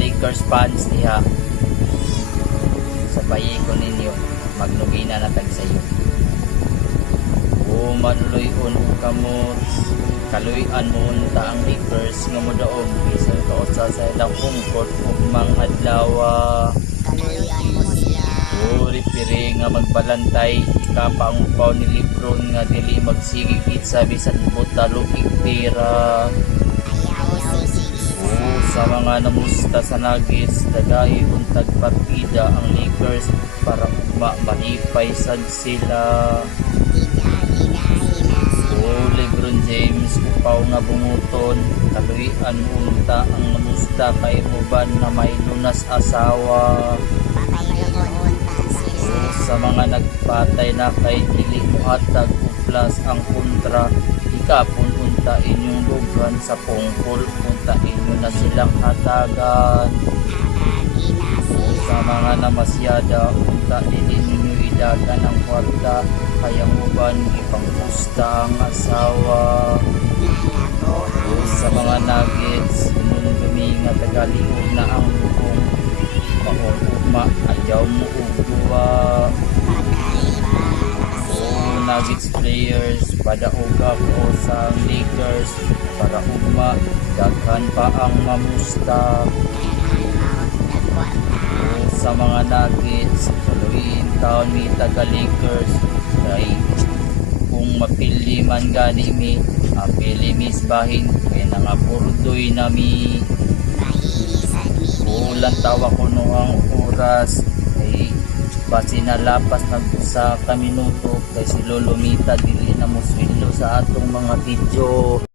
Lakers fans diha. Sabayi ko ninyo, magnugina na tag sayo. O manuloy-on o kamot, kaluyan mo unta ang Lakers nga mo daog. Bisa kausa sa ilang ungkot o mga adlawa. Kaluyan mo siya. O ripiri nga magbalantay, ikapangupaw ni Lebron nga dili magsigigit sa bisan butalo iktira. Ayaw sige. O sa mga namusta sa Nuggets, dagay untag partida ang Lakers para malipay sad sila. O Lebron James upaw nga bunguton, kaluyan unta ang namusta kay uban na may lunas asawa. Sa mga nagpatay na kay dili mo hatag plus ang kontra, ikapon unta inyong lugan sa pungkol, unta inyo na silang hatagan. Sa mga namasyada, unta dili ninyo idagan ang kwarta, kayang uban ipangpusta ang asawa. Sa mga Nuggets, nung nga tagaliog na ang bukong paunguma, ayaw mo ugduwa. Nuggets players padaog ako sa Lakers para ugma daghan pa ang mamusta. Sa mga Nuggets kaluin taon mi taga Lakers kay kung mapili man gani mi apili misbahin kay nangapurdoy nami. Ulan tawa ko no ang oras kay basi nalapas na sa kaminuto kay si Lolo Mita dili na mo swilo sa atong mga video.